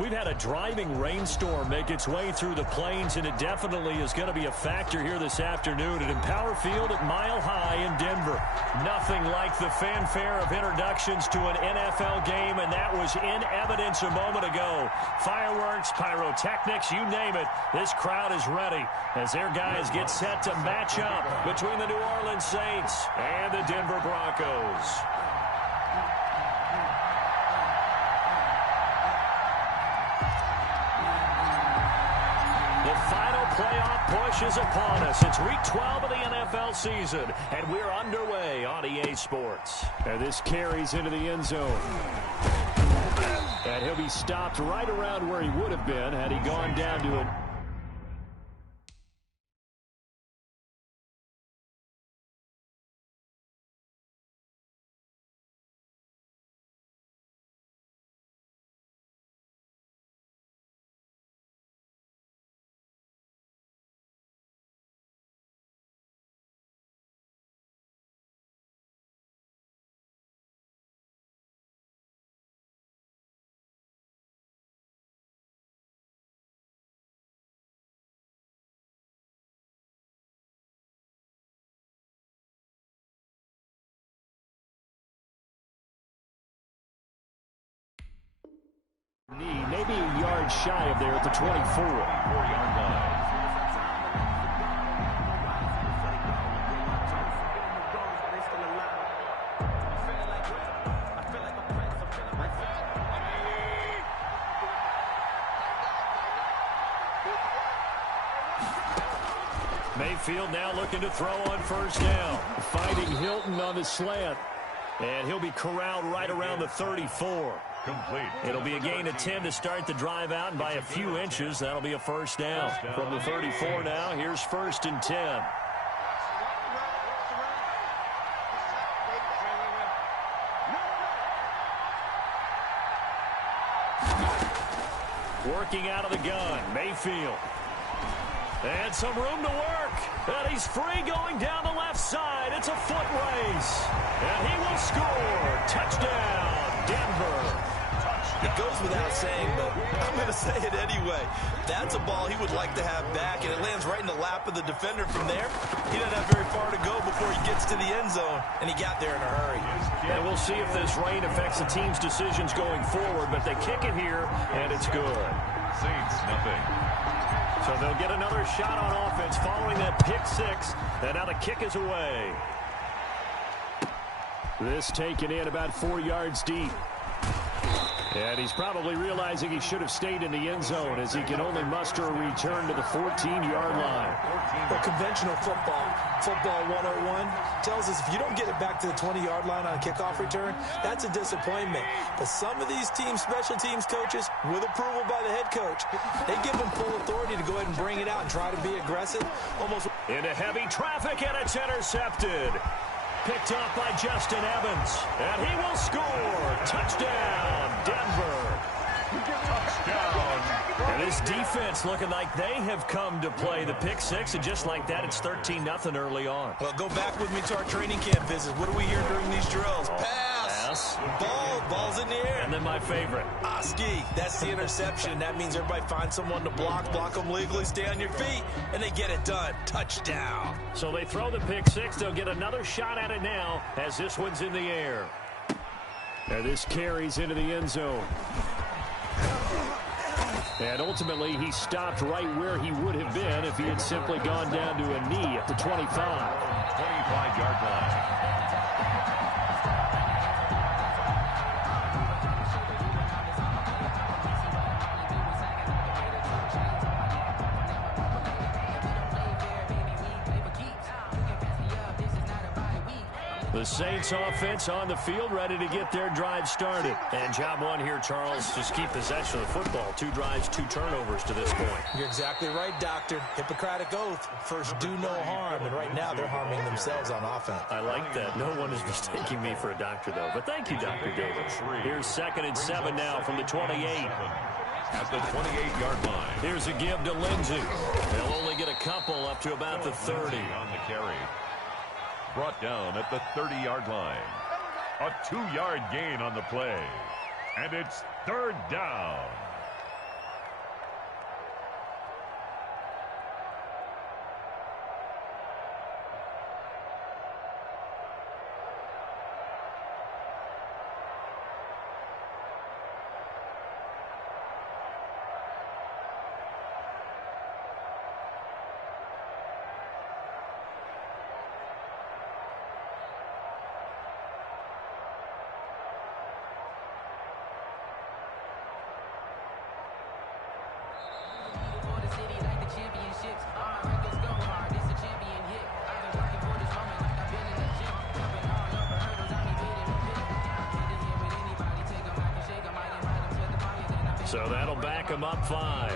We've had a driving rainstorm make its way through the plains, and it definitely is going to be a factor here this afternoon at Empower Field at Mile High in Denver. Nothing like the fanfare of introductions to an NFL game, and that was in evidence a moment ago. Fireworks, pyrotechnics, you name it. This crowd is ready as their guys get set to match up between the New Orleans Saints and the Denver Broncos. The final playoff push is upon us. It's week 12 of the NFL season, and we're underway on EA Sports. And this carries into the end zone. And he'll be stopped right around where he would have been had he gone down to a... Maybe a yard shy of there at the 24. 4-yard line. Mayfield now looking to throw on first down. Fighting Hilton on the slant. And he'll be corralled right around the 34. Complete. It'll be a gain of 10 to start the drive out, and by a few inches, that'll be a first down. From the 34 now, here's 1st and 10. Working out of the gun, Mayfield. And some room to work. And he's free going down the left side. It's a foot race. And he will score. Touchdown, Denver. It goes without saying, but I'm going to say it anyway. That's a ball he would like to have back, and it lands right in the lap of the defender from there. He doesn't have very far to go before he gets to the end zone, and he got there in a hurry. And we'll see if this rain affects the team's decisions going forward, but they kick it here, and it's good. Saints, nothing. So they'll get another shot on offense following that pick six, and now the kick is away. This taken in about 4 yards deep. And he's probably realizing he should have stayed in the end zone as he can only muster a return to the 14-yard line. Well, conventional football 101, tells us if you don't get it back to the 20-yard line on a kickoff return, that's a disappointment. But some of these teams, special teams coaches, with approval by the head coach, they give them full authority to go ahead and bring it out and try to be aggressive. Almost into heavy traffic, and it's intercepted. Picked up by Justin Evans, and he will score. Touchdown, Denver. Touchdown. And this defense looking like they have come to play the pick six, and just like that, it's 13-0 early on. Well, go back with me to our training camp visits. What do we hear during these drills? Pass. Ball's in the air. And then my favorite. Ski. That's the interception. That means everybody finds someone to block them legally, stay on your feet, and they get it done. Touchdown. So they throw the pick six. They'll get another shot at it now as this one's in the air. And this carries into the end zone. And ultimately, he stopped right where he would have been if he had simply gone down to a knee at the 25. 25-yard line. The Saints offense on the field, ready to get their drive started. And job one here, Charles, just keep possession of the football. 2 drives, 2 turnovers to this point. You're exactly right, Doctor. Hippocratic oath. First, do no harm. And right now, they're harming themselves on offense. I like that. No one is mistaking me for a doctor, though. But thank you, Dr. Davis. Here's 2nd and 7 now from the 28. At the 28-yard line. Here's a give to Lindsey. They'll only get a couple up to about the 30. On the carry. Brought down at the 30-yard line. A 2-yard gain on the play. And it's 3rd down. So that'll back him up 5.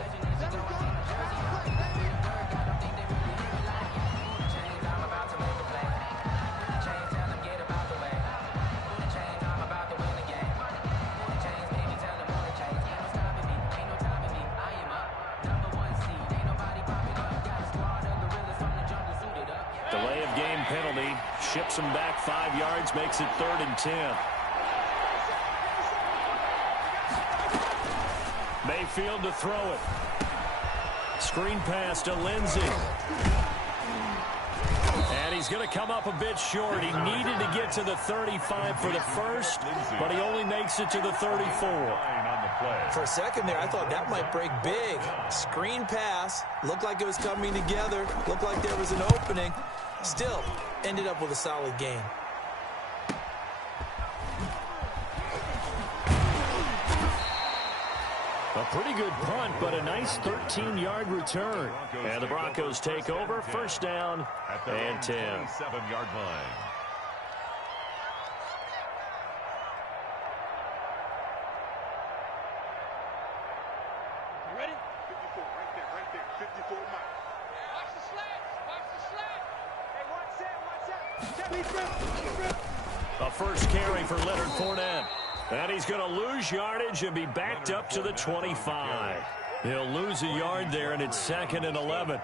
Delay of game penalty. Ships him back 5 yards. Makes it 3rd and 10. Mayfield to throw it. Screen pass to Lindsey. And he's going to come up a bit short. He needed to get to the 35 for the first, but he only makes it to the 34. For a second there, I thought that might break big. Screen pass. Looked like it was coming together. Looked like there was an opening. Still, ended up with a solid gain. A pretty good punt, but a nice 13-yard return. And the Broncos take over, first down and 10. 7-yard line. You ready? 54, right there, 54 miles. Watch the slat, Hey, watch that. A first carry for Leonard Fournette. And he's going to lose yardage and be backed up to the 25. He'll lose a yard there, and it's 2nd and 11.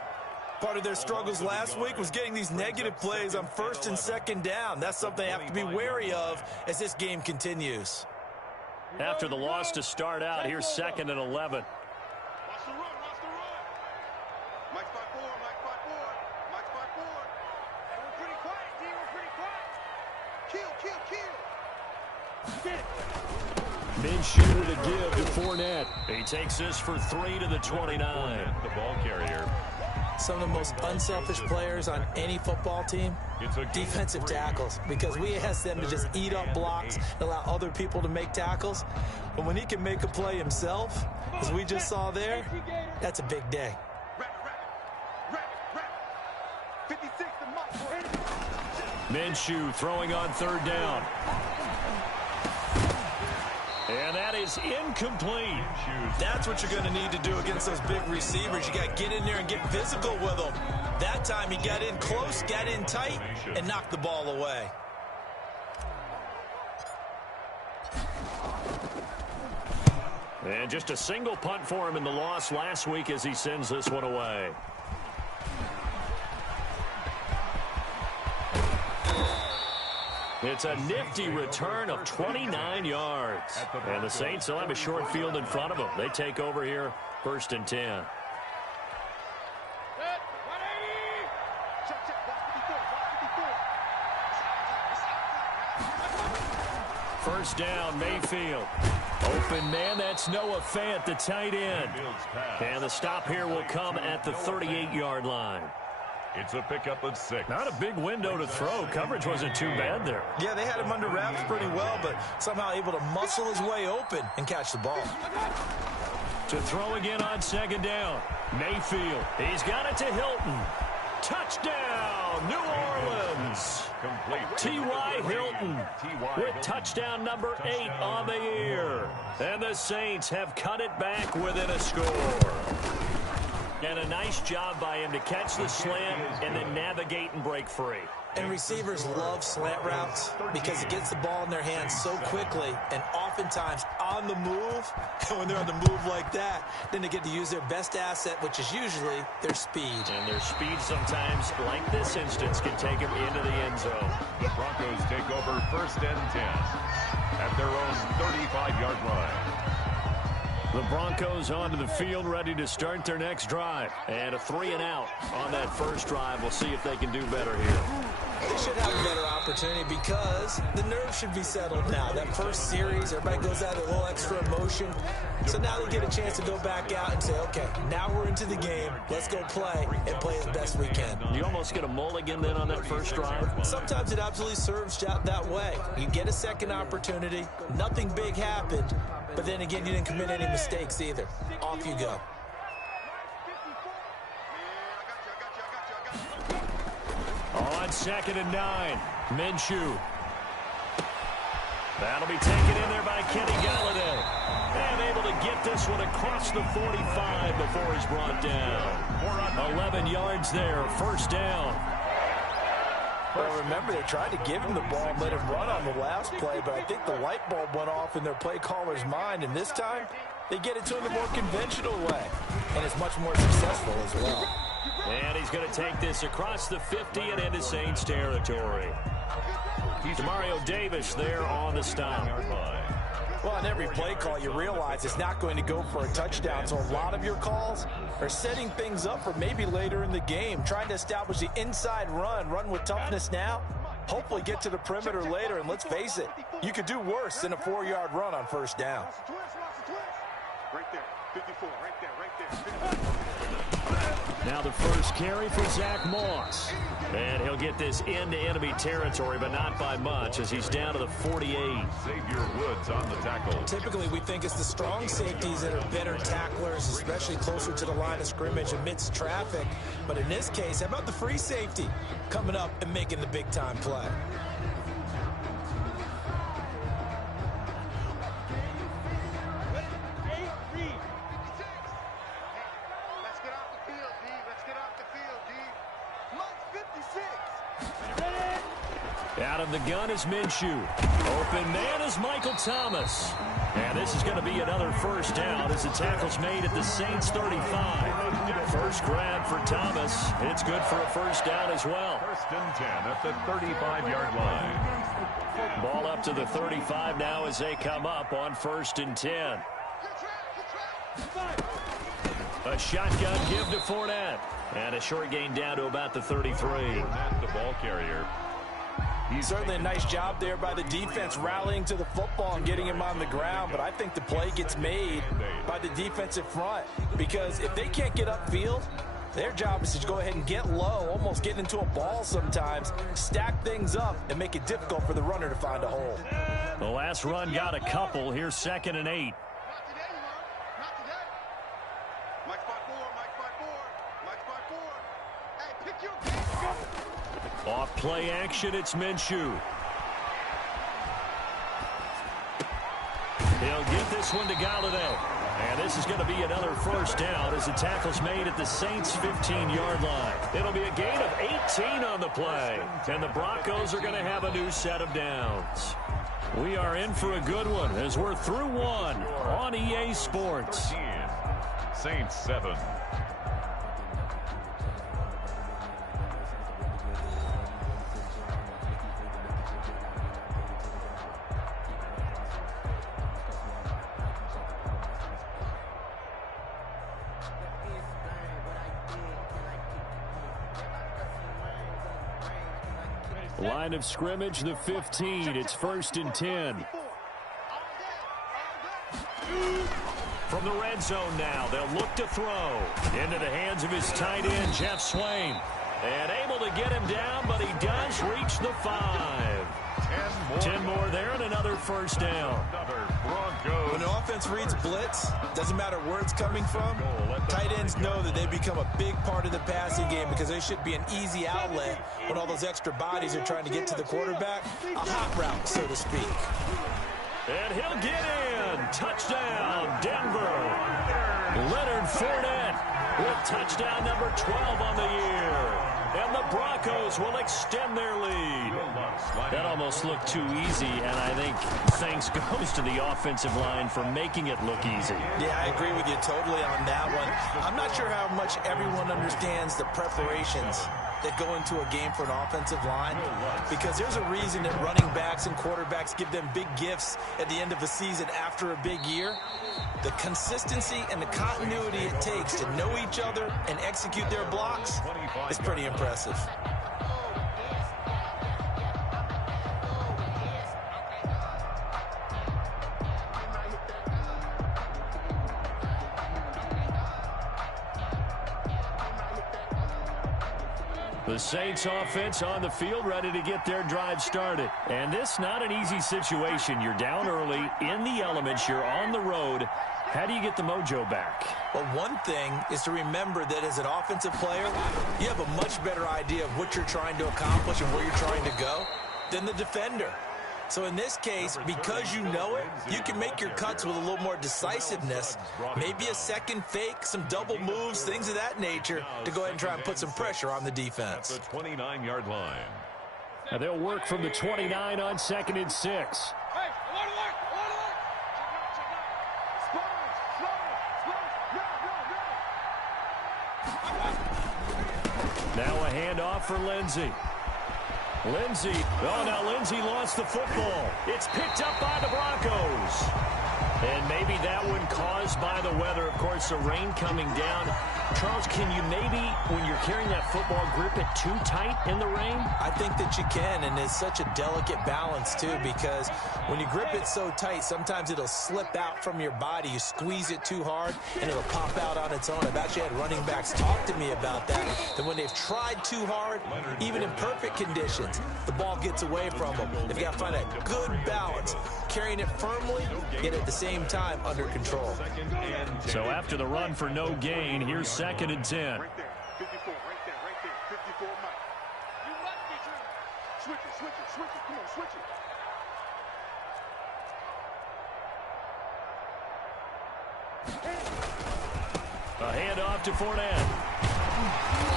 Part of their struggles last week was getting these negative plays on 1st and 2nd down. That's something they have to be wary of as this game continues. After the loss to start out, here's 2nd and 11. Watch the run, watch the run. Mike spot forward, Mike spot forward, Mike spot forward. Hey, we're pretty quiet, D, we're pretty quiet. Kill. Minshew to give to Fournette. He takes this for 3 to the 29. The ball carrier. Some of the most unselfish players on any football team, defensive tackles, because we ask them to just eat up blocks and allow other people to make tackles. But when he can make a play himself, as we just saw there, that's a big day. Rapid. 56 to Mike. Minshew throwing on 3rd down. And that is incomplete. That's what you're going to need to do against those big receivers. You got to get in there and get physical with them. That time he got in close, got in tight, and knocked the ball away. And just a single punt for him in the loss last week as he sends this one away. It's a nifty return of 29 yards. And the Saints will have a short field in front of them. They take over here, 1st and 10. First down, Mayfield. Open man, that's Noah Fant, the tight end. And the stop here will come at the 38-yard line. It's a pickup of 6. Not a big window to throw. Coverage wasn't too bad there. Yeah, they had him under wraps pretty well, but somehow able to muscle his way open and catch the ball. To throw again on 2nd down. Mayfield. He's got it to Hilton. Touchdown, New Orleans. T.Y. Hilton with touchdown number 8 on the year. And the Saints have cut it back within a score. And a nice job by him to catch the slant and then navigate and break free. And receivers love slant routes because it gets the ball in their hands so quickly and oftentimes on the move. And when they're on the move like that, then they get to use their best asset, which is usually their speed. And their speed sometimes, like this instance, can take them into the end zone. The Broncos take over 1st and 10 at their own 35-yard line. The Broncos onto the field, ready to start their next drive. And a 3-and-out on that first drive. We'll see if they can do better here. They should have a better opportunity because the nerves should be settled now. That first series, everybody goes out with a little extra emotion. So now they get a chance to go back out and say, okay, now we're into the game. Let's go play and play as best we can. You almost get a mulligan then on that first drive? Sometimes it absolutely serves that way. You get a second opportunity. Nothing big happened. But then again, you didn't commit any mistakes either. Off you go. On 2nd and 9, Minshew. That'll be taken in there by Kenny Galladay. And able to to get this one across the 45 before he's brought down. 11 yards there, first down. Well, remember, they tried to give him the ball and let him run on the last play, but I think the light bulb went off in their play caller's mind, and this time they get it to him the more conventional way, and it's much more successful as well. And he's going to take this across the 50 and into Saints territory. Demario Davis there on the stop. Well, on every play call, you realize it's not going to go for a touchdown, so a lot of your calls are setting things up for maybe later in the game, trying to establish the inside run with toughness now, hopefully get to the perimeter later, and let's face it, you could do worse than a 4-yard run on first down. Right there, 54, right there. Now the first carry for Zach Moss. And he'll get this into enemy territory, but not by much as he's down to the 48. Xavier Woods on the tackle. Typically, we think it's the strong safeties that are better tacklers, especially closer to the line of scrimmage amidst traffic. But in this case, how about the free safety coming up and making the big-time play? Out of the gun is Minshew. Open man is Michael Thomas. And this is going to be another first down as the tackle's made at the Saints 35. First grab for Thomas. It's good for a first down as well. First and 10 at the 35-yard line. Ball up to the 35 now as they come up on first and 10. A shotgun give to Fournette. And a short gain down to about the 33. Fournette, the ball carrier. Certainly a nice job there by the defense rallying to the football and getting him on the ground, but I think the play gets made by the defensive front because if they can't get upfield, their job is to go ahead and get low, almost get into a ball sometimes, stack things up, and make it difficult for the runner to find a hole. The last run got a couple. Here's 2nd and 8. Off play action, it's Minshew. He'll get this one to Galladay. And this is going to be another first down as the tackle's made at the Saints' 15-yard line. It'll be a gain of 18 on the play. And the Broncos are going to have a new set of downs. We are in for a good one as we're through one on EA Sports. Saints 7. Line of scrimmage, the 15. It's first and 10. From the red zone now, they'll look to throw. Into the hands of his tight end, Jeff Swain. And able to get him down, but he does reach the 5. 10 more there and another first down. When the offense reads blitz, doesn't matter where it's coming from, tight ends know that they become a big part of the passing game because they should be an easy outlet when all those extra bodies are trying to get to the quarterback. A hot route, so to speak. And he'll get in. Touchdown, Denver. Leonard Fournette with touchdown number 12 on the year. And the Broncos will extend their lead. That almost looked too easy, and I think thanks goes to the offensive line for making it look easy. Yeah, I agree with you totally on that one. I'm not sure how much everyone understands the preparations that go into a game for an offensive line because there's a reason that running backs and quarterbacks give them big gifts at the end of the season after a big year. The consistency and the continuity it takes to know each other and execute their blocks is pretty impressive. The Saints offense on the field ready to get their drive started. And this not an easy situation. You're down early, in the elements, you're on the road. How do you get the mojo back? Well, one thing is to remember that as an offensive player, you have a much better idea of what you're trying to accomplish and where you're trying to go than the defender. So in this case, because you know it, you can make your cuts with a little more decisiveness. Maybe a second fake, some double moves, things of that nature to go ahead and try and put some pressure on the defense. The 29-yard line. Now they'll work from the 29 on 2nd and 6. Now a handoff for Lindsey. Now Lindsey lost the football. It's picked up by the Broncos. And maybe that one caused by the weather. Of course, the rain coming down. Charles, can you maybe, when you're carrying that football, grip it too tight in the rain? I think that you can, and it's such a delicate balance, too, because when you grip it so tight, sometimes it'll slip out from your body. You squeeze it too hard, and it'll pop out on its own. I've actually had running backs talk to me about that when they've tried too hard, even in perfect conditions, the ball gets away from them. They've got to find a good balance, carrying it firmly, yet at the same time under control. So after the run for no gain, here's 2nd and 10. Right there, 54, right there, 54, Mike. You must be true. Switch it, come on, switch it. A handoff to Fournette.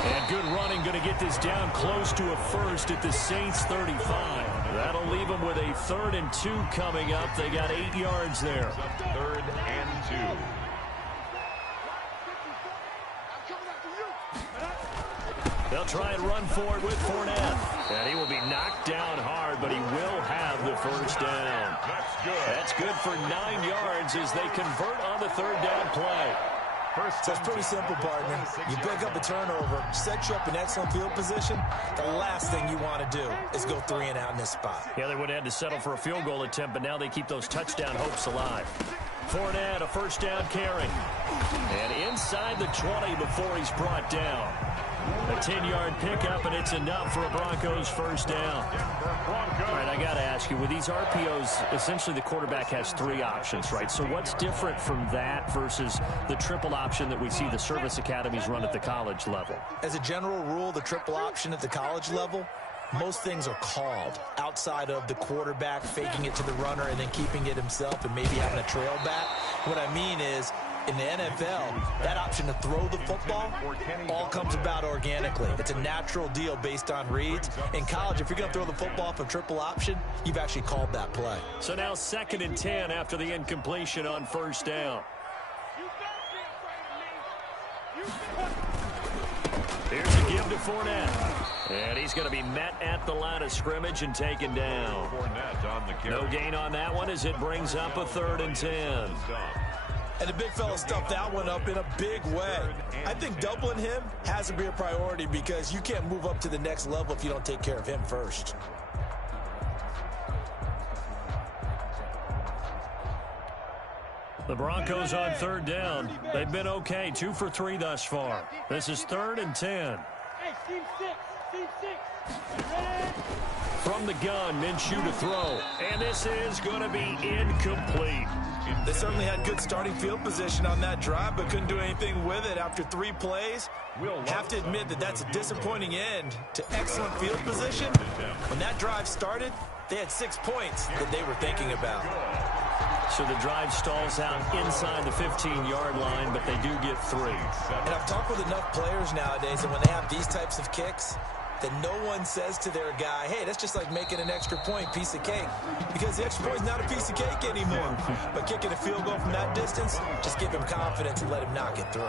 And good running, going to get this down close to a first at the Saints 35. That'll leave them with a 3rd and 2 coming up. They got 8 yards there. 3rd and 2. They'll try and run for it with Fournette. And he will be knocked down hard, but he will have the first down. That's good. That's good for 9 yards as they convert on the 3rd down play. So it's pretty simple, partner. You pick up a turnover, set you up in excellent field position. The last thing you want to do is go 3 and out in this spot. Yeah, they would have had to settle for a field goal attempt, but now they keep those touchdown hopes alive. Fournette, a first down carry. And inside the 20 before he's brought down. A 10-yard pickup, and it's enough for a Broncos first down. All right, I got to ask you, with these RPOs, essentially the quarterback has 3 options, right? So what's different from that versus the triple option that we see the service academies run at the college level? As a general rule, the triple option at the college level, most things are called outside of the quarterback faking it to the runner and then keeping it himself and maybe having a trail back. What I mean is, in the NFL, that option to throw the football all comes about organically. It's a natural deal based on reads. In college, if you're going to throw the football off a triple option, you've actually called that play. So now 2nd and 10 after the incompletion on first down. Here's a give to Fournette. And he's going to be met at the line of scrimmage and taken down. Fournette on the carry. No gain on that one as it brings up a 3rd and 10. And the big fella stuffed that one up in a big way. I think doubling him has to be a priority because you can't move up to the next level if you don't take care of him first. The Broncos on 3rd down. They've been okay, 2 for 3 thus far. This is 3rd and 10. Team 6. From the gun, Minshew to throw. And this is going to be incomplete. They certainly had good starting field position on that drive, but couldn't do anything with it after 3 plays. Have to admit that that's a disappointing end to excellent field position. When that drive started, they had 6 points that they were thinking about. So the drive stalls out inside the 15-yard line, but they do get 3. And I've talked with enough players nowadays that when they have these types of kicks, that no one says to their guy, hey, that's just like making an extra point, piece of cake. Because the extra point is not a piece of cake anymore. But kicking a field goal from that distance, just give him confidence and let him knock it through.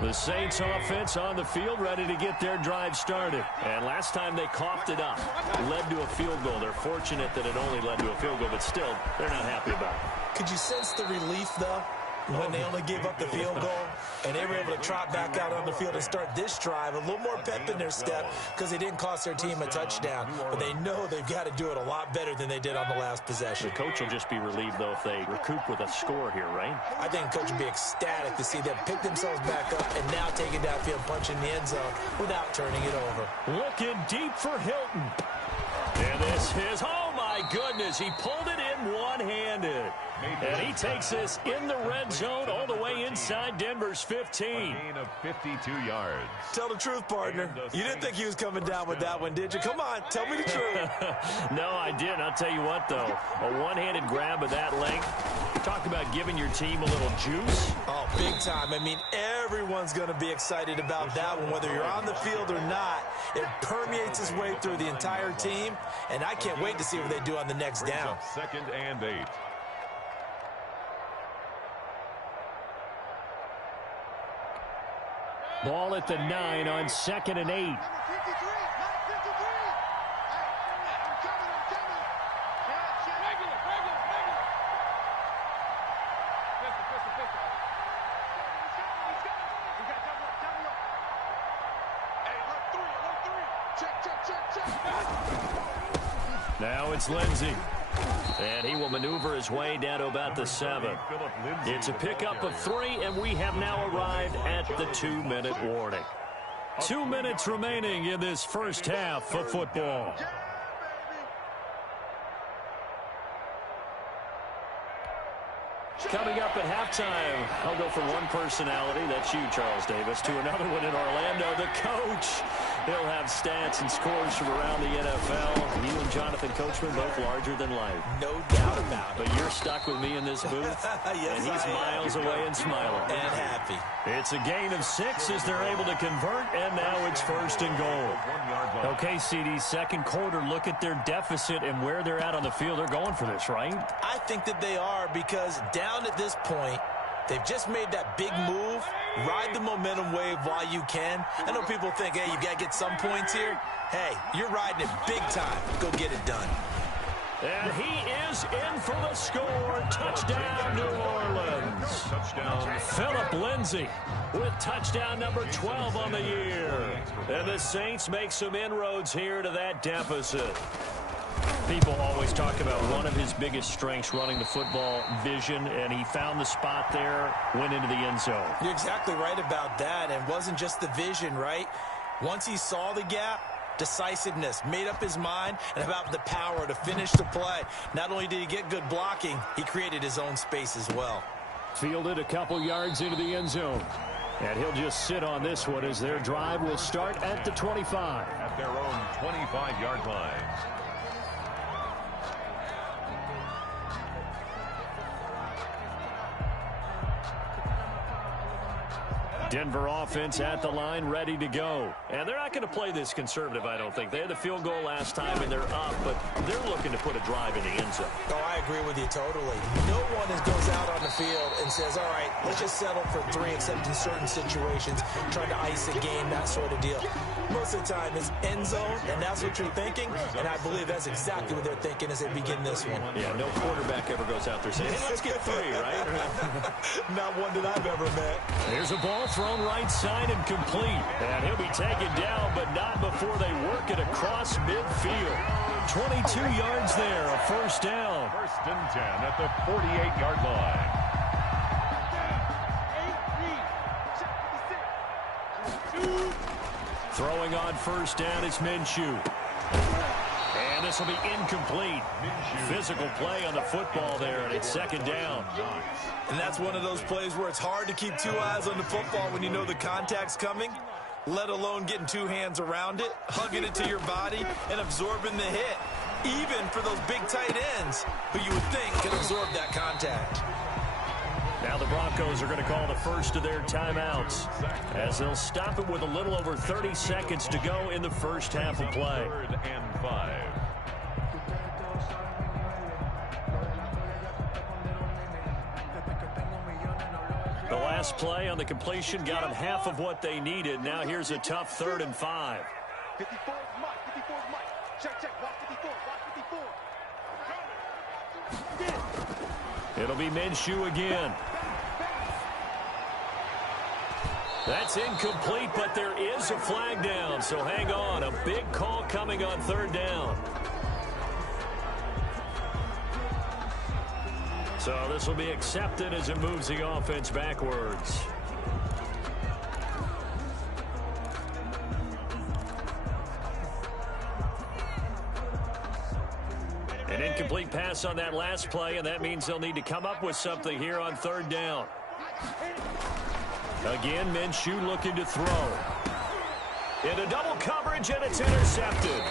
The Saints offense on the field, ready to get their drive started. And last time they coughed it up, led to a field goal. They're fortunate that it only led to a field goal, but still, they're not happy about it. Could you sense the relief, though, when they only gave up the field goal and they were able to trot back out on the field and start this drive? A little more pep in their step because they didn't cost their team a touchdown. But they know they've got to do it a lot better than they did on the last possession. The coach will just be relieved, though, if they recoup with a score here, right? I think the coach would be ecstatic to see them pick themselves back up and now take it downfield, punch in the end zone without turning it over. Looking deep for Hilton. And this is, oh my goodness, he pulled it in one-handed. And he takes this in the red zone all the way inside Denver's 15. A gain of 52 yards. Tell the truth, partner. You didn't think he was coming down with that one, did you? Come on, tell me the truth. No, I didn't. I'll tell you what, though. A one-handed grab of that length. Talk about giving your team a little juice. Oh, big time. I mean, everyone's going to be excited about that one, whether you're on the field or not. It permeates its way through the entire team, and I can't wait to see what they do on the next down. 2nd and 8. Ball at the 9 on 2nd and 8. Number 53, not 53. Hey, I'm coming. Regular. Pistol. He's got it. We got double up. Hey, alert 3. Check. Now it's Lindsey. And he will maneuver his way down to about the 7. It's a pickup of 3, and we have now arrived at the 2-minute warning. 2 minutes remaining in this first half of football. Coming up at halftime, I'll go from one personality, that's you, Charles Davis, to another one in Orlando, the coach. He'll have stats and scores from around the NFL. You and Jonathan Coachman both larger than life. No doubt about it. But you're stuck with me in this booth, Yes, and he's I am. miles away and smiling. And happy. It's a gain of 6 as they're able to convert, and now it's 1st and goal. Okay, CD, second quarter, look at their deficit and where they're at on the field. They're going for this, right? I think that they are, because down at this point, they've just made that big move. Ride the momentum wave while you can. I know people think, hey, you got to get some points here. Hey, you're riding it big time. Go get it done. And he is in for the score. Touchdown, New Orleans. Touchdown. Philip Lindsay with touchdown number 12 on the year. And the Saints make some inroads here to that deficit. People always talk about one of his biggest strengths, running the football, vision, and he found the spot there, went into the end zone. You're exactly right about that, and wasn't just the vision, right? Once he saw the gap, decisiveness, made up his mind, and about the power to finish the play. Not only did he get good blocking, he created his own space as well. Fielded a couple yards into the end zone. And he'll just sit on this one as their drive will start at the 25. At their own 25-yard line. Denver offense at the line, ready to go. And they're not going to play this conservative, I don't think. They had the field goal last time, and they're up, but they're looking to put a drive in the end zone. Oh, I agree with you totally. No one goes out on the field and says, all right, let's just settle for 3, except in certain situations, trying to ice a game, that sort of deal. Most of the time, it's end zone, and that's what you're thinking, and I believe that's exactly what they're thinking as they begin this one. Yeah, no quarterback ever goes out there saying, hey, let's get 3, right? Not one that I've ever met. Here's a ball thrown right side and complete. And he'll be taken down, but not before they work it across midfield. 22 yards there, a first down. 1st and 10 at the 48-yard line. Throwing on first down is Minshew. And this will be incomplete. Physical play on the football there, and it's 2nd down. And that's one of those plays where it's hard to keep 2 eyes on the football when you know the contact's coming, let alone getting 2 hands around it, hugging it to your body, and absorbing the hit, even for those big tight ends who you would think can absorb that contact. Now the Broncos are going to call the first of their timeouts as they'll stop it with a little over 30 seconds to go in the first half of play. 3rd and 5. The last play on the completion got them half of what they needed. Now here's a tough 3rd and 5. 54 is Mike. 54 is Mike. Check. Watch 54. It'll be Minshew again. That's incomplete, but there is a flag down, so hang on. A big call coming on 3rd down. So this will be accepted as it moves the offense backwards. An Incomplete pass on that last play, and that means they'll need to come up with something here on third down. Again, Minshew looking to throw. Into double coverage, and it's intercepted.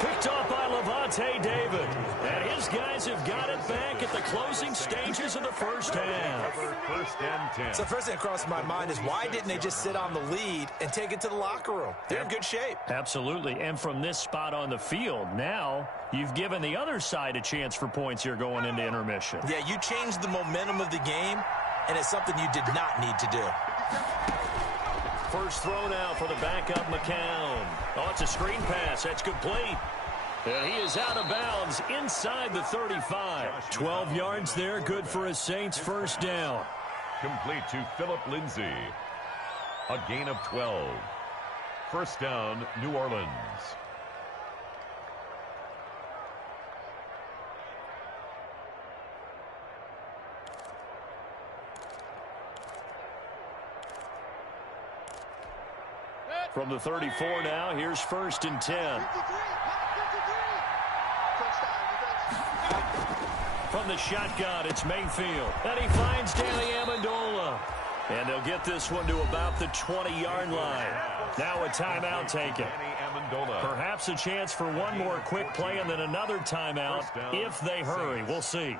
Picked off by Levante David. And his guys have got it back at the closing stages of the first half. First and 10. So the first thing that crossed my mind is why didn't they just sit on the lead and take it to the locker room? They're in good shape. Absolutely. And from this spot on the field, now you've given the other side a chance for points here going into intermission. Yeah, you changed the momentum of the game, and it's something you did not need to do. First throw now for the backup McCown. Oh, it's a screen pass. That's complete. And he is out of bounds inside the 35. 12 yards there. Good for a Saints first down. Complete to Phillip Lindsay. A gain of 12. First down, New Orleans. From the 34 now, here's first and 10. From the shotgun, it's Mayfield. And he finds Danny Amendola. And they'll get this one to about the 20-yard line. Now a timeout taken. Perhaps a chance for one more quick play and then another timeout if they hurry. We'll see.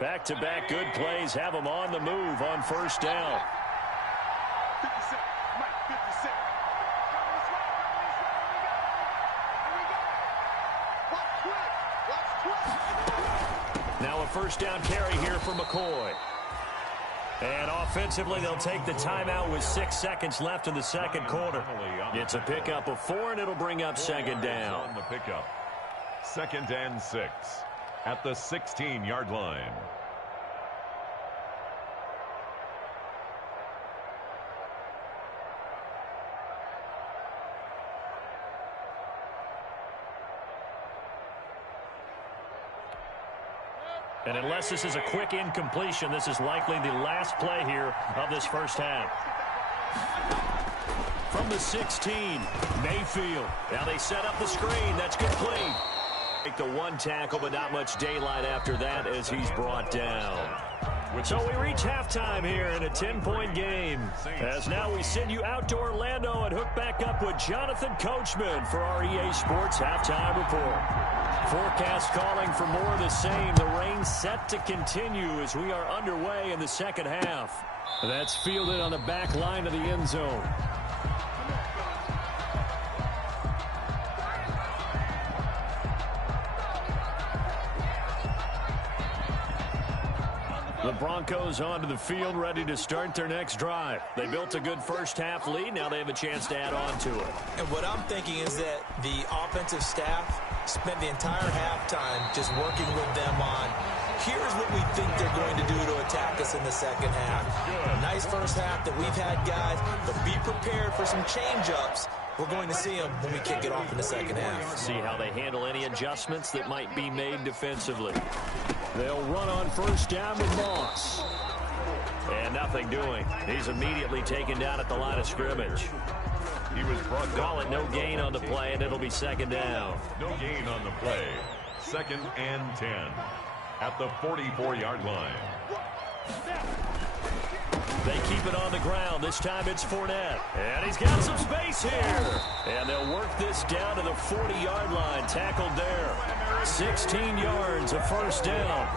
Back-to-back good plays have them on the move on first down. 50 Mike, 50 Now a first down carry here for McCoy. And offensively, they'll take the timeout with 6 seconds left in the second quarter. It's a pickup of 4, and it'll bring up second down. On the pickup. Second and 6 at the 16-yard line. And unless this is a quick incompletion, this is likely the last play here of this first half. From the 16, Mayfield. Now they set up the screen. That's complete. Take the one tackle, but not much daylight after that as he's brought down. So we reach halftime here in a 10-point game. As now we send you out to Orlando and hook back up with Jonathan Coachman for our EA Sports Halftime Report. Forecast calling for more of the same. The rain set to continue as we are underway in the second half. That's fielded on the back line of the end zone. The Broncos onto the field, ready to start their next drive. They built a good first-half lead. Now they have a chance to add on to it. And what I'm thinking is that the offensive staff spent the entire halftime just working with them on, here's what we think they're going to do to attack us in the second half. Nice first half that we've had, guys, but be prepared for some change-ups. We're going to see them when we kick it off in the second half. See how they handle any adjustments that might be made defensively. They'll run on first down with Moss. And nothing doing. He's immediately taken down at the line of scrimmage. He was brought down. Call it no gain on the play, and it'll be second down. No gain on the play. Second and 10 at the 44-yard line. They keep it on the ground. This time it's Fournette. And he's got some space here. And they'll work this down to the 40-yard line. Tackled there. 16 yards, a first down.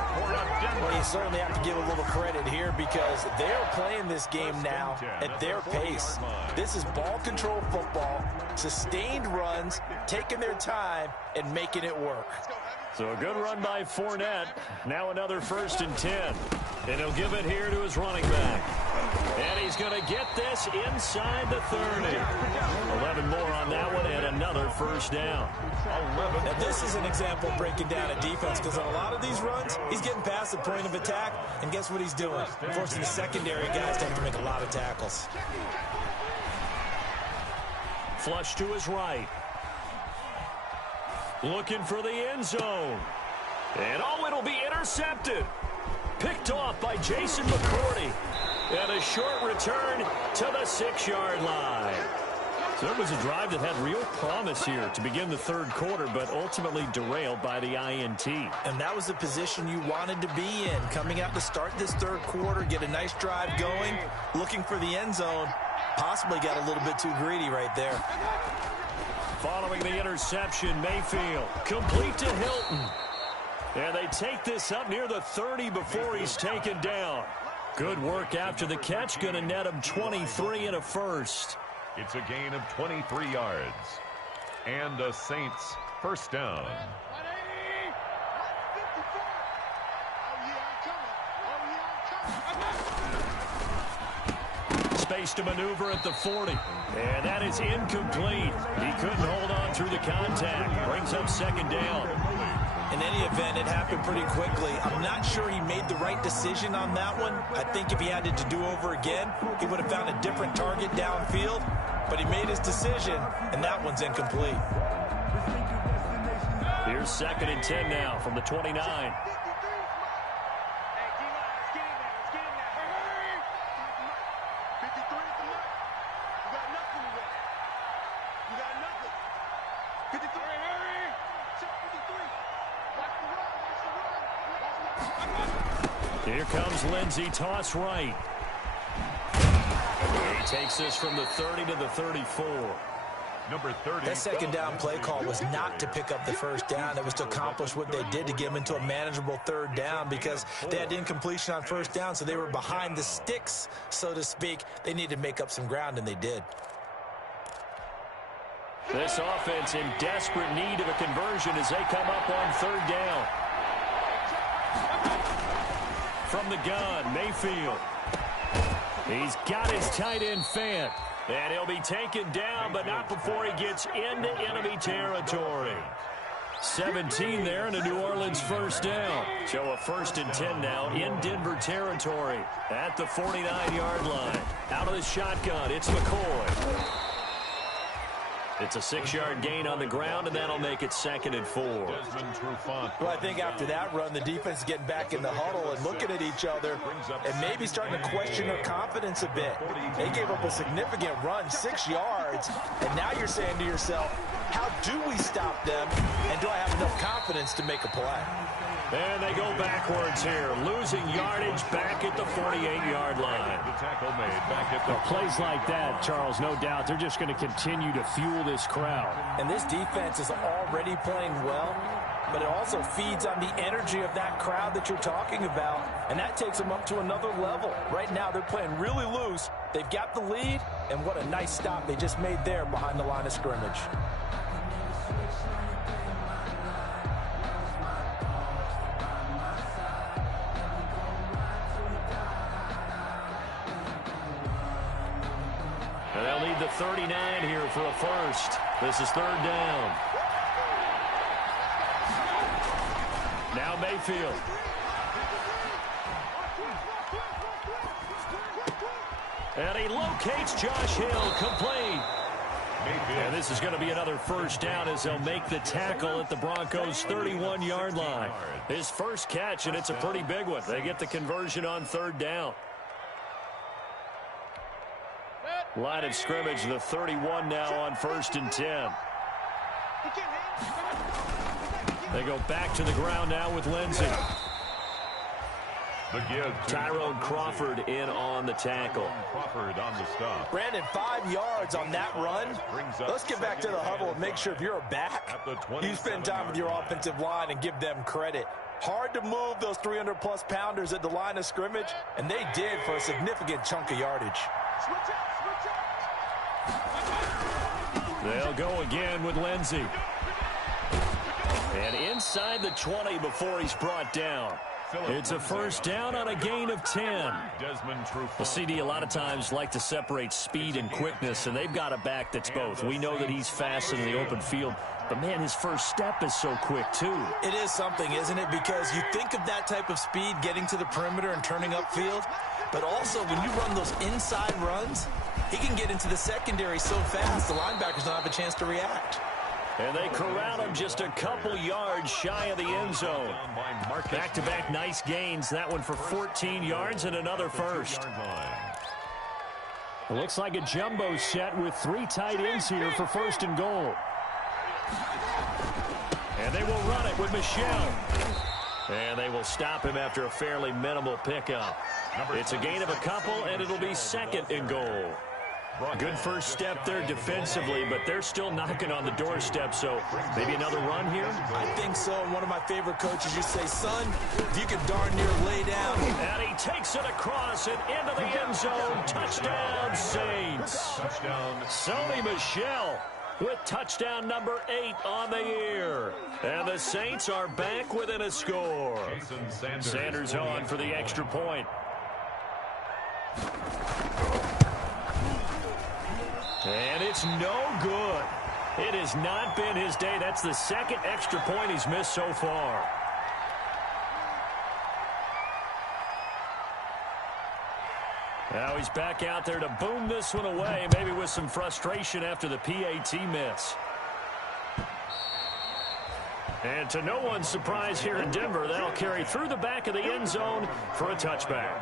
Well, you certainly have to give a little credit here because they're playing this game now at their pace. This is ball control football, sustained runs, taking their time, and making it work. So a good run by Fournette. Now another first and 10. And he'll give it here to his running back. And he's going to get this inside the 30. 11 more on that one and another first down. Now, this is an example of breaking down a defense because on a lot of these runs, he's getting past the point of attack, and guess what he's doing? Forcing the secondary guys to have to make a lot of tackles. Flush to his right. Looking for the end zone. And it'll be intercepted. Picked off by Jason McCourty. And a short return to the 6-yard line. So it was a drive that had real promise here to begin the third quarter, but ultimately derailed by the INT. And that was the position you wanted to be in. Coming out to start this third quarter, get a nice drive going, looking for the end zone. Possibly got a little bit too greedy right there. Following the interception, Mayfield complete to Hilton. And they take this up near the 30 before he's taken down. Good work after the catch. Going to net him 23 and a first. It's a gain of 23 yards. And the Saints first down. Space to maneuver at the 40. And that is incomplete. He couldn't hold on through the contact. Brings up second down. In any event, it happened pretty quickly. I'm not sure he made the right decision on that one. I think if he had it to do over again, he would have found a different target downfield. But he made his decision, and that one's incomplete. Here's 2nd and 10 now from the 29. Here comes Lindsey, toss right. He takes this from the 30 to the 34. Number 30. That second down play call was not to pick up the first down. It was to accomplish what they did to get them into a manageable third down because they had incompletion on first down, so they were behind the sticks, so to speak. They needed to make up some ground, and they did. This offense in desperate need of a conversion as they come up on third down. From the gun, Mayfield. He's got his tight end Fant. And he'll be taken down, but not before he gets into enemy territory. 17 there and a New Orleans first down. So a 1st and 10 now in Denver territory at the 49-yard line. Out of the shotgun, it's McCoy. It's a 6-yard gain on the ground, and that'll make it 2nd and 4. Well, I think after that run, the defense is getting back in the huddle and looking at each other and maybe starting to question their confidence a bit. They gave up a significant run, 6 yards, and now you're saying to yourself, how do we stop them, and do I have enough confidence to make a play? And they go backwards here, losing yardage back at the 48-yard line. The tackle made back at the plays like that, Charles, no doubt, they're just going to continue to fuel this crowd. And this defense is already playing well, but it also feeds on the energy of that crowd that you're talking about, and that takes them up to another level. Right now, they're playing really loose. They've got the lead, and what a nice stop they just made there behind the line of scrimmage. And they'll need the 39 here for a first. This is third down. Now Mayfield. And he locates Josh Hill, complete. And this is going to be another first down as they'll make the tackle at the Broncos' 31-yard line. His first catch, and it's a pretty big one. They get the conversion on third down. Line of scrimmage, the 31 now on 1st and 10. They go back to the ground now with Lindsey. The give. Tyrone Crawford in on the tackle. Crawford on the stop. Brandon, 5 yards on that run. Let's get back to the huddle and make sure if you're a back, you spend time with your offensive line and give them credit. Hard to move those 300-plus pounders at the line of scrimmage, and they did for a significant chunk of yardage. They'll go again with Lindsey. And inside the 20 before he's brought down. It's a first down on a gain of 10. The CD a lot of times like to separate speed and quickness, and they've got a back that's both. We know that he's fast in the open field, but, man, his first step is so quick, too. It is something, isn't it? Because you think of that type of speed getting to the perimeter and turning upfield, but also when you run those inside runs, he can get into the secondary so fast the linebackers don't have a chance to react. And they corral him just a couple yards shy of the end zone. Back-to-back nice gains. That one for 14 yards and another first. It looks like a jumbo set with 3 tight ends here for first and goal. And they will run it with Michel. And they will stop him after a fairly minimal pickup. It's a gain of a couple, and it'll be second and goal. Good first step there defensively, but they're still knocking on the doorstep, so maybe another run here? I think so. One of my favorite coaches used to say, son, if you can darn near lay down. And he takes it across and into the end zone. Touchdown, Saints. Sony Michel with touchdown number 8 on the year. And the Saints are back within a score. Sanders on for the extra point. And it's no good. It has not been his day. That's the second extra point he's missed so far. Now he's back out there to boom this one away, maybe with some frustration after the PAT miss. And to no one's surprise here in Denver, that'll carry through the back of the end zone for a touchback.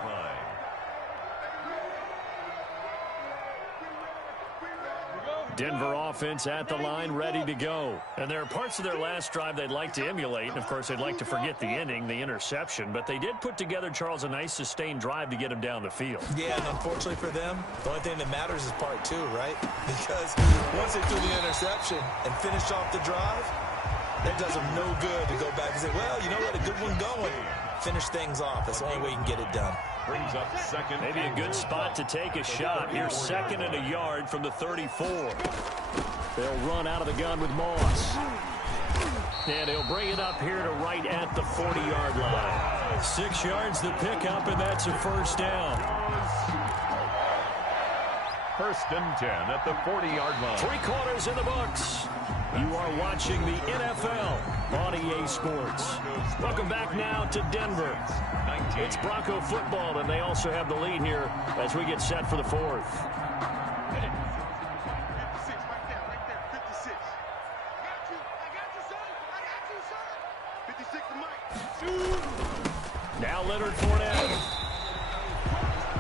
Denver offense at the line, ready to go. And there are parts of their last drive they'd like to emulate. And, of course, they'd like to forget the ending, the interception. But they did put together, Charles, a nice sustained drive to get him down the field. Yeah, and unfortunately for them, the only thing that matters is part 2, right? Because once they threw the interception and finished off the drive, that does them no good to go back and say, well, you know what, a good one going. Finish things off. That's the only way you can get it done. Brings up second. Maybe a good spot to take a shot. Here's second and a yard from the 34. They'll run out of the gun with Moss. And he'll bring it up here to right at the 40-yard line. 6 yards the pickup, and that's a first down. First and 10 at the 40-yard line. 3 quarters in the books. You are watching the NFL on EA Sports. Welcome back now to Denver. It's Bronco football, and they also have the lead here as we get set for the 4th. 56 right there, 56. I got you, son. 56 to Mike. Now Leonard Fournette.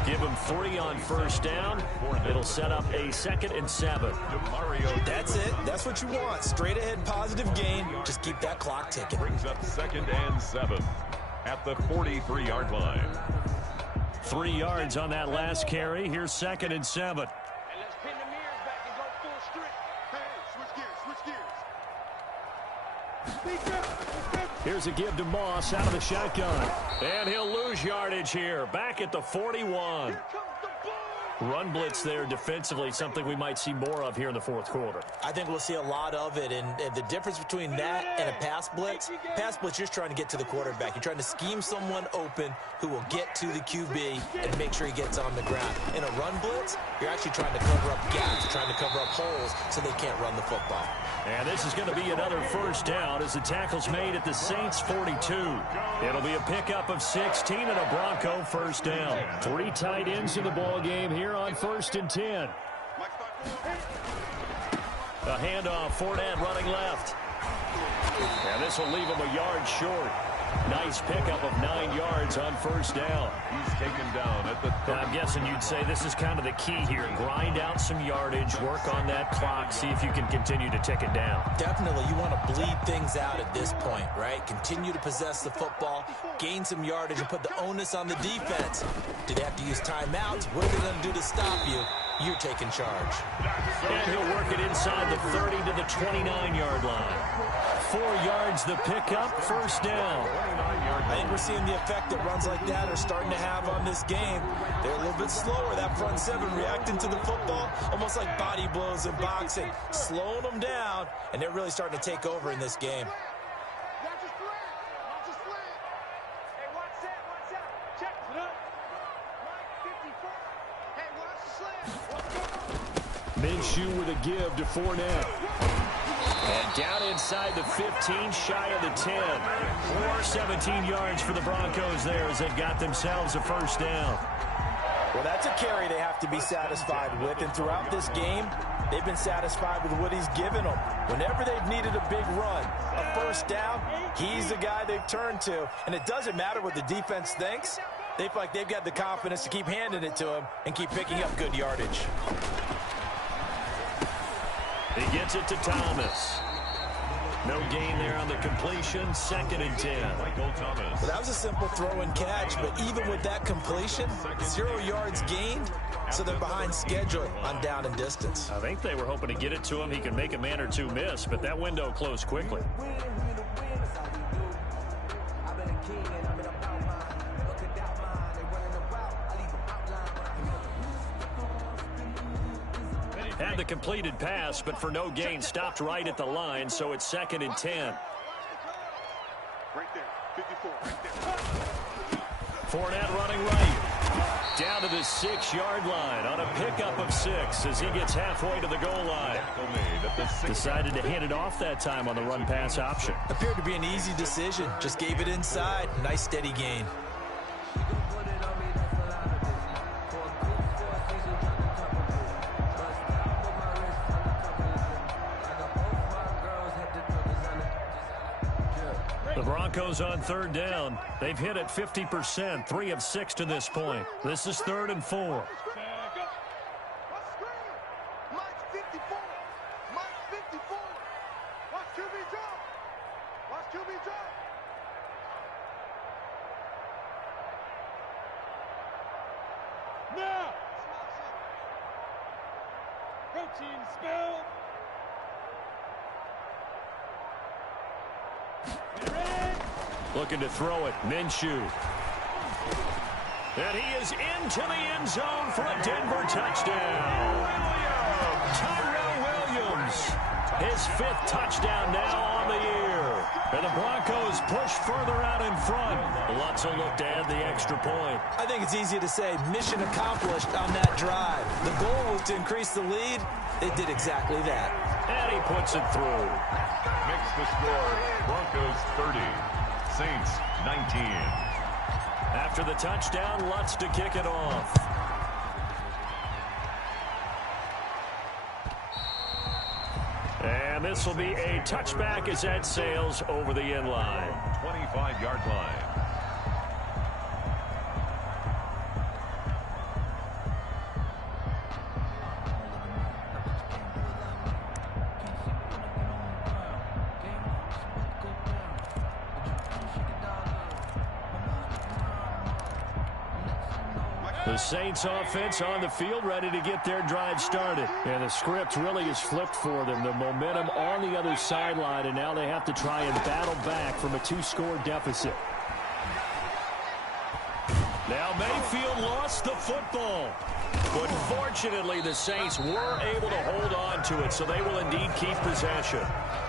Give him 3 on first down. It'll set up a 2nd and 7. That's it. That's what you want. Straight ahead positive gain. Just keep that clock ticking. Brings up 2nd and 7 at the 43-yard line. 3 yards on that last carry. Here's 2nd and 7. And let's pin the mirrors back and go full strip. Hey, switch gears. Here's a give to Moss out of the shotgun. And he'll lose yardage here. Back at the 41. Run blitz there defensively, something we might see more of here in the 4th quarter. I think we'll see a lot of it, and the difference between that and a pass blitz, you're just trying to get to the quarterback. You're trying to scheme someone open who will get to the QB and make sure he gets on the ground. In a run blitz, you're actually trying to cover up gaps, trying to cover up holes so they can't run the football. And this is going to be another first down as the tackle's made at the Saints 42. It'll be a pickup of 16 and a Bronco first down. 3 tight ends in the ball game here on 1st and 10. A handoff, Fournette running left. And this will leave him a yard short. Nice pickup of 9 yards on first down. He's taken down at the 30. I'm guessing you'd say this is kind of the key here. Grind out some yardage, work on that clock, see if you can continue to tick it down. Definitely. You want to bleed things out at this point, right? Continue to possess the football, gain some yardage, and put the onus on the defense. Do they have to use timeouts? What are they going to do to stop you? You're taking charge. And he'll work it inside the 30 to the 29-yard line. 4 yards the pickup, first down. I think we're seeing the effect that runs like that are starting to have on this game. They're a little bit slower, that front 7 reacting to the football, almost like body blows in boxing, slowing them down, and they're really starting to take over in this game. Watch his flag. Watch his flag. Hey, watch Minshew with a give to Fournette. And down inside the 15, shy of the 10. Or 17 yards for the Broncos there as they've got themselves a first down. Well, that's a carry they have to be satisfied with. And throughout this game, they've been satisfied with what he's given them. Whenever they've needed a big run, a first down, he's the guy they've turned to. And it doesn't matter what the defense thinks. They feel like they've got the confidence to keep handing it to him and keep picking up good yardage. He gets it to Thomas. No gain there on the completion. 2nd and 10. Michael Thomas. Well, that was a simple throw and catch, but even with that completion, 0 yards gained, so they're behind schedule on down and distance. I think they were hoping to get it to him. He could make a man or two miss, but that window closed quickly. Had the completed pass, but for no gain, stopped right at the line, so it's 2nd and 10. Right there, 54, right there. Fournette running right. Down to the 6-yard line on a pickup of 6 as he gets halfway to the goal line. Decided to hand it off that time on the run-pass option. Appeared to be an easy decision. Just gave it inside. Nice steady gain. The Broncos on 3rd down. They've hit it 50%, 3 of 6 to this point. This is 3rd and 4. Mike 54. Mike 54. Watch QB jump. Watch QB jump. Now. Protein spill. Looking to throw it. Minshew. And he is into the end zone for a Denver touchdown. Tyrell Williams. His 5th touchdown now on the year. And the Broncos push further out in front. Lutz will look to add the extra point. I think it's easy to say mission accomplished on that drive. The goal was to increase the lead. They did exactly that. And he puts it through. Makes the score Broncos 30, Saints 19. After the touchdown, Lutz to kick it off. And this will be a touchback as that sails over the end line. 25-yard line. The Saints offense on the field, ready to get their drive started. And the script really is flipped for them. The momentum on the other sideline, and now they have to try and battle back from a 2-score deficit. Now Mayfield lost the football. But fortunately, the Saints were able to hold on to it, so they will indeed keep possession.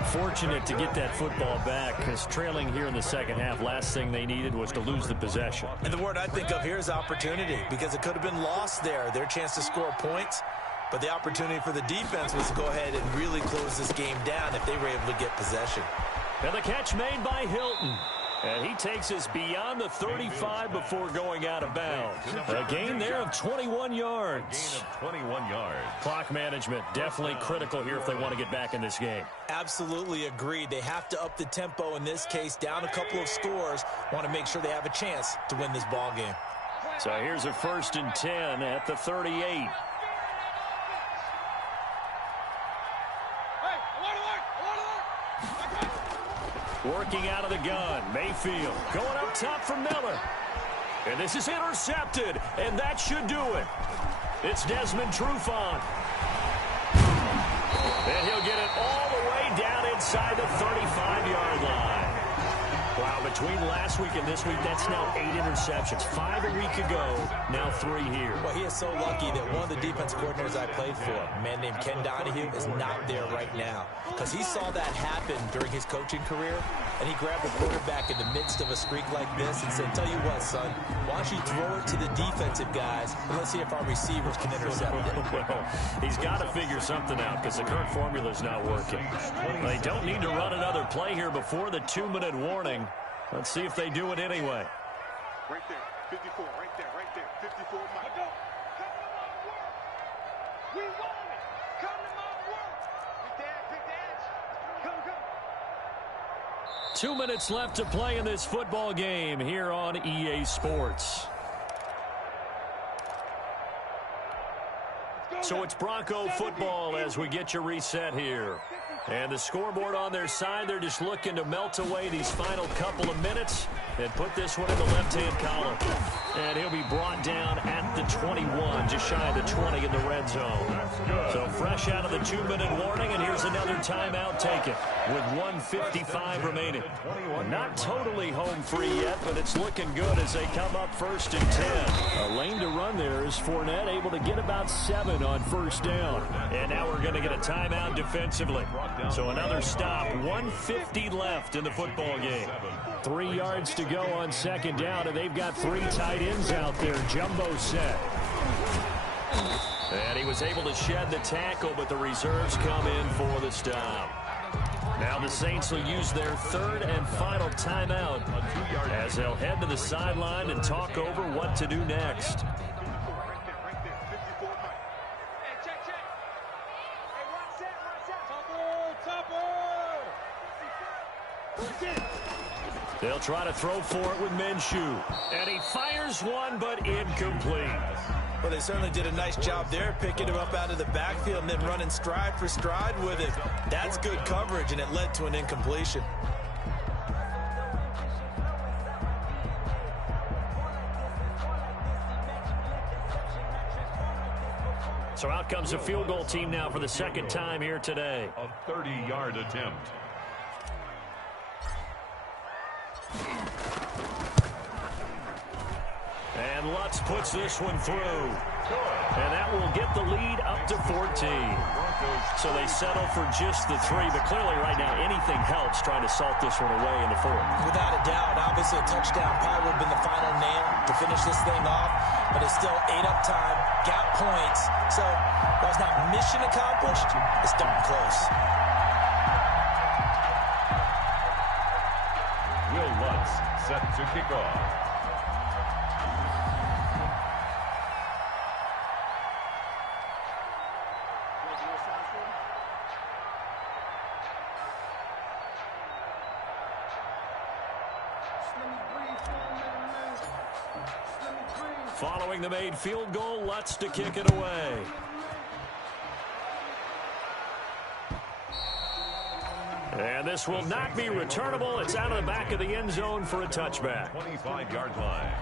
Fortunate to get that football back, because trailing here in the second half, last thing they needed was to lose the possession. And the word I think of here is opportunity, because it could have been lost there, their chance to score points. But the opportunity for the defense was to go ahead and really close this game down if they were able to get possession. And the catch made by Hilton. And he takes us beyond the 35 before going out of bounds. A gain there of 21 yards. Gain of 21 yards. Clock management definitely critical here if they want to get back in this game. Absolutely agreed. They have to up the tempo in this case, down a couple of scores. Want to make sure they have a chance to win this ball game. So here's a 1st and 10 at the 38. Working out of the gun. Mayfield going up top for Miller. And this is intercepted. And that should do it. It's Desmond Trufant. And he'll get it all the way down inside the 35-yard line. Wow, between last week and this week, that's now 8 interceptions. 5 a week ago, now 3 here. Well, he is so lucky that one of the defense coordinators I played for, a man named Ken Donahue, is not there right now. Because he saw that happen during his coaching career. and he grabbed the quarterback in the midst of a streak like this and said, tell you what, son, why don't you throw it to the defensive guys, and let's see if our receivers can intercept it. Well, he's got to figure something out because the current formula is not working. They don't need to run another play here before the 2-minute warning. Let's see if they do it anyway. Right there, 54, right there, 54, Mike. Go. Come to my work. We want it. Come to my work. Pick the edge. Come. 2 minutes left to play in this football game here on EA Sports. So it's Bronco football as we get you reset here. And the scoreboard on their side, they're just looking to melt away these final couple of minutes and put this one in the left-hand column. And he'll be brought down at the 21, just shy of the 20 in the red zone. So fresh out of the 2-minute warning, and here's another timeout taken with 1:55 remaining. Not totally home free yet, but it's looking good as they come up 1st and 10. A lane to run there is Fournette able to get about 7 on 1st down. And now we're going to get a timeout defensively. So another stop, 1:50 left in the football game. 3 yards to go on 2nd down, and they've got 3 tight ends out there. Jumbo set. And he was able to shed the tackle, but the reserves come in for the stop. Now the Saints will use their 3rd and final timeout as they'll head to the sideline and talk over what to do next. They'll try to throw for it with Minshew. And he fires one, but incomplete. Well, they certainly did a nice job there, picking him up out of the backfield and then running stride for stride with it. That's good coverage, and it led to an incompletion. So out comes a field goal team now for the 2nd time here today. A 30-yard attempt. And Lutz puts this one through. And that will get the lead up to 14. So they settle for just the 3. But clearly right now anything helps trying to salt this one away in the 4th. Without a doubt, obviously a touchdown probably would have been the final nail to finish this thing off. But it's still 8 up time, got points. So while it's not mission accomplished, it's darn close. Will Lutz set to kick off. Following the made field goal, Lutz to kick it away. And this will not be returnable. It's out of the back of the end zone for a touchback. 25-yard line.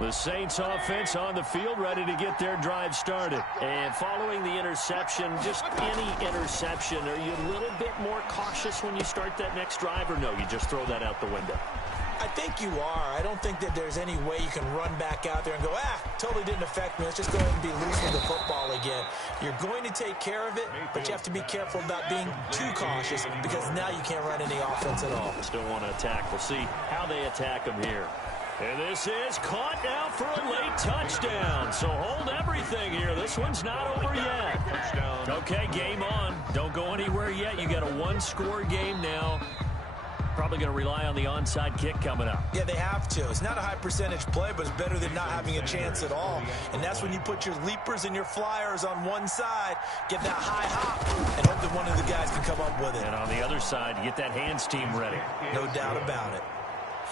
The Saints offense on the field, ready to get their drive started. And following the interception, just any interception, are you a little bit more cautious when you start that next drive, or no, you just throw that out the window? I think you are. I don't think that there's any way you can run back out there and go, totally didn't affect me. Let's just go ahead and be loose with the football again. You're going to take care of it, but you have to be careful about being too cautious because now you can't run any offense at all. Still want to attack. We'll see how they attack them here. And this is caught now for a late touchdown. So hold everything here. This one's not over yet. Okay, game on. Don't go anywhere yet. You got a 1-score game now. Probably going to rely on the onside kick coming up. Yeah, they have to. It's not a high percentage play, but it's better than not having a chance at all. And that's when you put your leapers and your flyers on one side, get that high hop, and hope that one of the guys can come up with it. And on the other side, you get that hands team ready. No doubt about it.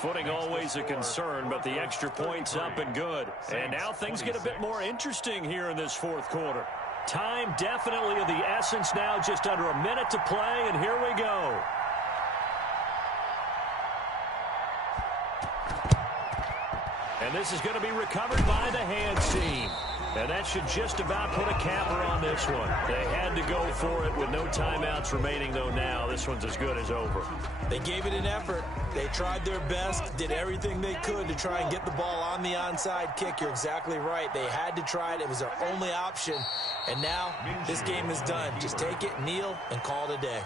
Footing always a concern, but the extra point's up and good. And now things get a bit more interesting here in this 4th quarter. Time definitely of the essence now, just under a minute to play, and here we go. And this is going to be recovered by the hands team. And that should just about put a capper on this one. They had to go for it with no timeouts remaining, though now. This one's as good as over. They gave it an effort. They tried their best, did everything they could to try and get the ball on the onside kick. You're exactly right. They had to try it. It was their only option. And now this game is done. Just take it, kneel, and call it a day.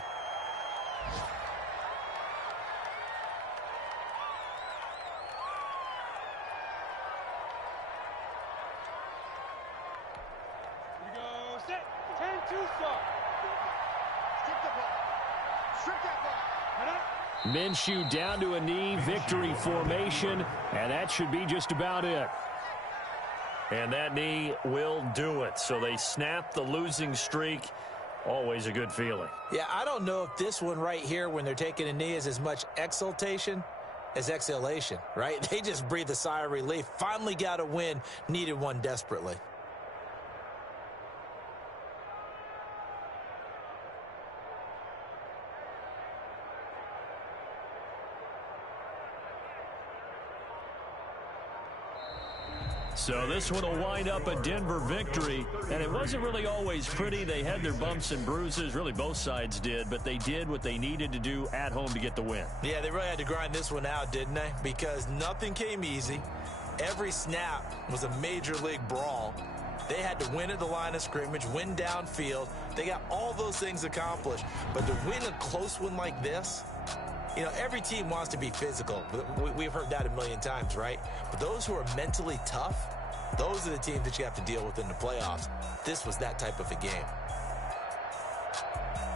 Minshew down to a knee, victory formation, and that should be just about it. And that knee will do it. So they snap the losing streak. Always a good feeling. Yeah, I don't know if this one right here when they're taking a knee is as much exultation as exhalation, right? They just breathe a sigh of relief. Finally got a win, needed one desperately. So this one will wind up a Denver victory, and it wasn't really always pretty. They had their bumps and bruises, really both sides did, but they did what they needed to do at home to get the win. Yeah, they really had to grind this one out, didn't they? Because nothing came easy. Every snap was a major league brawl. They had to win at the line of scrimmage, win downfield. They got all those things accomplished, but to win a close one like this, you know, every team wants to be physical. We've heard that a million times, right? But those who are mentally tough, those are the teams that you have to deal with in the playoffs. This was that type of a game.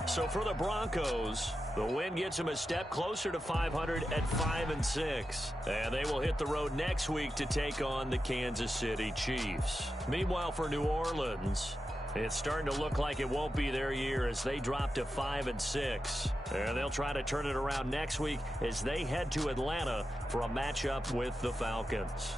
So for the Broncos, the win gets them a step closer to 500 at 5-6. And they will hit the road next week to take on the Kansas City Chiefs. Meanwhile, for New Orleans, it's starting to look like it won't be their year as they drop to 5-6. And they'll try to turn it around next week as they head to Atlanta for a matchup with the Falcons.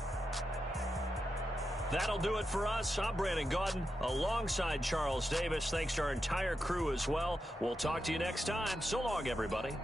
That'll do it for us. I'm Brandon Gaudin alongside Charles Davis. Thanks to our entire crew as well. We'll talk to you next time. So long, everybody.